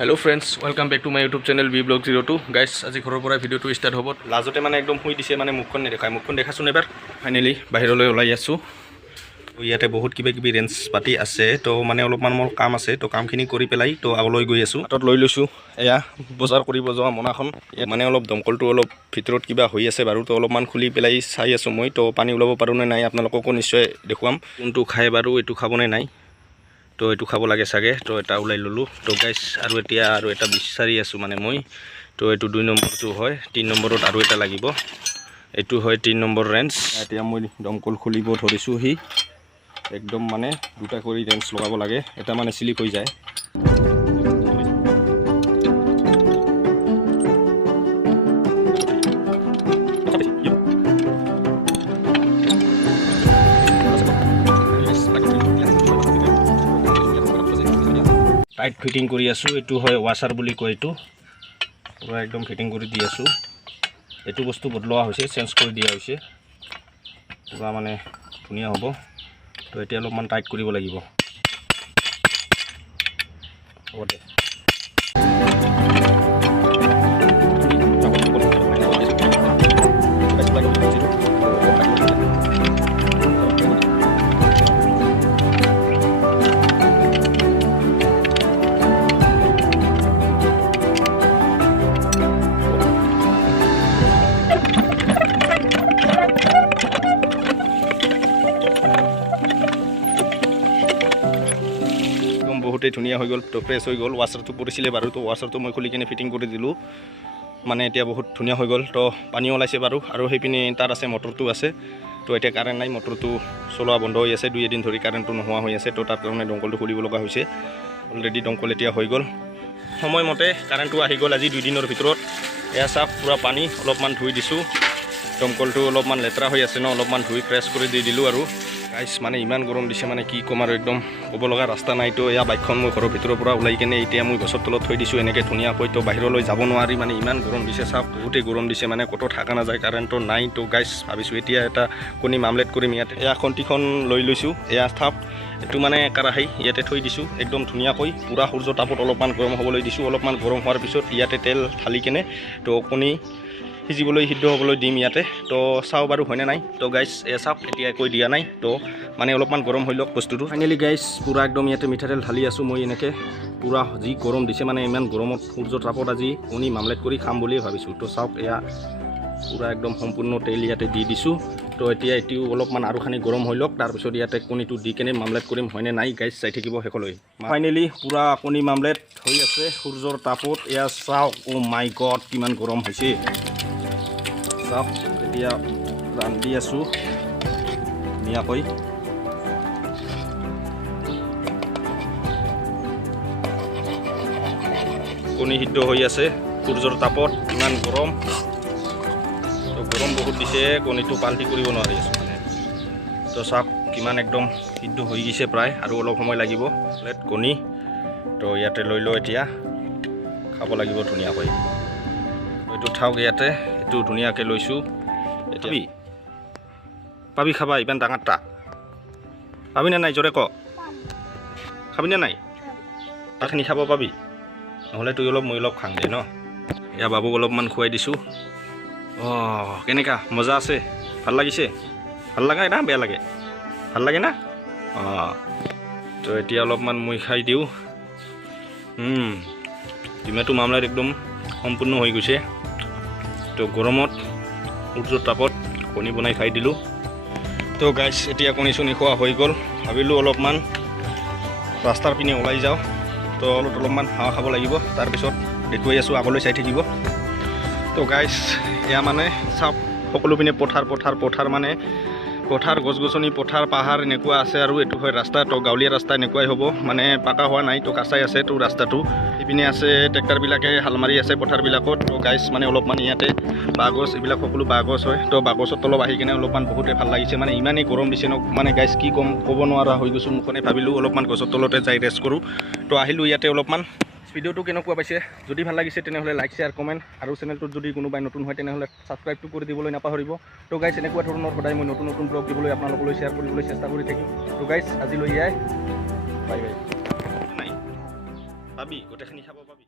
hello friends welcome back to my YouTube channel vlog 02 guys आज घर पर video start हम लाजते मैं एकदम शुई दिसे मैं मुखन नेदेखाय मुखन देखाचोन एबार फाइनेलि बाहिरলৈ ওলাই आसो इते बहुत किबा किबि रेंज पाती आछे तो माने अलपमान मोर काम आछे तो कामखिनि करि पेलाई तो आगলৈ गई आसो हातत লৈ লৈছো एया बजार करिब जोৱা मनाखन माने अलप दमकलটো अलप ভিতৰত কিবা হৈ আছে বাৰু তো অলপমান খুলি পেলাই চাই আছো মই তো পানী ওলাব পাৰো নে নাই আপোনালোককো নিশ্চয় দেখুৱাম কোনটো খাই বাৰু এটু খাবনে নাই तो ये खाब लगे सगे तो এটা ওলাই ললো तो गाइस और एटिया और এটা বিচাৰি আছো মানে মই तो ये 2 নম্বৰটো হয় 3 নম্বৰত আৰু এটা লাগিব এটু হয় 3 নম্বৰ ৰেঞ্জ এতিয়া মই দমকল খুলিব ধৰিছো হি একদম মানে দুটা কৰি ৰেঞ্জ লগাব লাগে এটা মানে স্লিপ হৈ যায় टाइट फिटिंग करी आसो एटू है वाशार बुली कय एटू पूरा एकदम फिटिंग करी दी आसो एटू बस्तु बदलोवा होइसे चेंज करि दिया होइसे पूरा माने धुनिया हबो तो एटी अलपमान टाइट करिब লাগিব ओदे बहुते धुनिया हो गल तो फ्रेश हो गल वाशार तो पड़े बारू तो वाशार तो मैं खुली किने फिटिंग कर दिलूँ माने एतिया बहुत धुनिया हो गल तो पानी ओलाइसे बारू और हेपिने तार आछे मटरटो आछे तो एतिया कारेन्ट नाइ मटरटो चलोवा बंद हो आछे 2 दिन धरि कारेन्टटो नहोवा हो आछे तो तार कारणे दंकलटो खुलिब लगा होइसे अलरेडी दंकल एतिया हो गल समय मते कारेन्टटो आहि गल আজি 2 दिনৰ ভিতৰত एया साफ पूरा पानी अलपमान धुई दिसु दमकलटो अलपमान लेतरा हो आछे न अलपमान धुई फ्रेश कर दि दिलु आरो गाइस माने इमान गरम दिसे माने की कम आरो एकदम कब लगा रास्ता नाइ तो या बाइकखन मैं घर भितर पुरा उलाई केने इतिया मैं गछर तলত थৈ दिसु एनेके धुनिया কৈ तो बाहिरলৈ যাব নোৱাৰি माने इमान गरम दिसे साफ बहुते गरम दिसे माने कतो थाका ना जाय कारेन्ट नाइ तो गाइस भाबिसु एतिया এটা कोनी मामलेट কৰিম ইয়াতে या खन्तिखन লৈ লৈছো या थाप एटु माने काराहाई ইয়াতে থৈ दिसु एकदम धुनिया কৈ पूरा सूर्य तापत अलपमान गरम हবলৈ दिसु अलपमान गरम होৱাৰ পিছত ইয়াতে তেল ঢালি কেনে তো कोनी সিজিবলৈ সিদ্ধ হবলৈ দিম ইয়াতে তো চাও বাৰু হয়নে নাই তো গাইস এ চাপ এতিয়া কৈ দিয়া নাই তো মানে অলপমান গৰম হৈ লক বস্তুটো ফাইনালি গাইস পুৰা একদম ইয়াতে মিঠাতেল ঢালি আছো মই এনেকে পুৰা যি গৰম দিছে মানে ইমান গৰমত সূৰ্য তাপত আজি কোনি মামলেট কৰি খাম বুলি ভাবিছো তো চাওক এয়া পুৰা একদম সম্পূৰ্ণ তেল ইয়াতে দি দিছো তো এতিয়া এটিও অলপমান আৰু খানি গৰম হৈ লক তাৰ পিছত ইয়াতে কোনিটো দি কেনে মামলেট কৰিম হয়নে নাই গাইস চাই থাকিব হেকলৈ ফাইনালি পুৰা কোনি মামলেট হৈ আছে সূৰ্যৰ তাপত এয়া চাওক ও মাই গড কিমান গৰম হৈছে साफ एतिया रांधि आसो धुनियाকৈ कणी सिद्ध हो आछे सूर्यर तापत इमान गरम तो गरम बहुत दिसे कणीটো पाल्टी करिब नोवारि आछो माने तो साफ किमान एकदम सिद्ध हो गइसे प्राय आरो अलप समय লাগিব प्लेट कणी तो याते লৈ लो एतिया खाब লাগিব धुनियाকৈ तो थाওক ইয়াতে এটু ধুনিয়াকে লৈছো এটি পাবি খাবা ইমান ডাঙৰটা পাবি না নাই জৰে ক খাবি না নাই তাখিনি খাব পাবি নহলে তুই অলপ মই অলপ খাং দে ন ইয়া বাবুক অলপমান খুৱাই দিছো কেনেকা মজা আছে ভাল লাগিছে ভাল লাগে না বেয়া লাগে ভাল লাগে না তো এতিয়া অলপমান মই খাই দিও ডিমাটো মামলাত একদম সম্পূৰ্ণ হৈ গৈছে तो गरमत सूर्य तापत कणी बनाई खाई दिलू तो गाइस एतिया कणी चुनी खुआ हो गल भाविलू अलपमान रास्तार पिने ओलाई जाओ तो अलपमान हावा खाब লাগিব तार पिছত देखुवाई आसो आगলৈ चाই থাকিব तो गाइस या माने सब সকলো পিনে পথাৰ পথাৰ পথাৰ মানে পথাৰ গছ গছনি পথাৰ পাহাৰ এনেকুৱা আছে আৰু এটু হয় ৰাস্তা তো গাউলিয়া ৰাস্তা এনেকুৱাই হ'ব মানে পাকা হোৱা নাই তো কাঁচাই আছে তো ৰাস্তাটো ইপিনে আছে ট্ৰেক্টৰ বিলাকে হাল মাৰি আছে পথাৰ বিলাকত তো গাইস মানে অলপমান ইয়াতে বাগছ এইবিলাক সকলো বাগছ হয় তো বাগছৰ তলত আহি কেনে অলপমান বহুতে ভাল লাগিছে মানে ইমানেই গৰম দিছে ন মানে গাইস কি কম ক'ব নোৱাৰা হৈ গৈছো মুখনে ভাবিলো অলপমান গছৰ তলতে যাই ৰেষ্ট কৰো তো আহিলো ইয়াতে অলপমান ভিডিওটো কেনেকুৱা পাইছে যদি ভাল লাগিছে তেনেহলে লাইক শেয়াৰ কমেন্ট আৰু চেনেলটোত যদি কোনোবাই নতুন হয় তেনেহলে সাবস্ক্ৰাইবটো কৰি দিবলৈ নাপাহৰিব তো গাইস এনেকুৱা ধৰণৰ সদায় মই নতুন নতুন ব্লগ দিবলৈ আপোনালোকলৈ শেয়াৰ কৰিবলৈ চেষ্টা কৰি থাকিম তো গাইস আজিলৈ ইয়াই বাই বাই নাই পাবি গোটেইখিনি খাব পাবি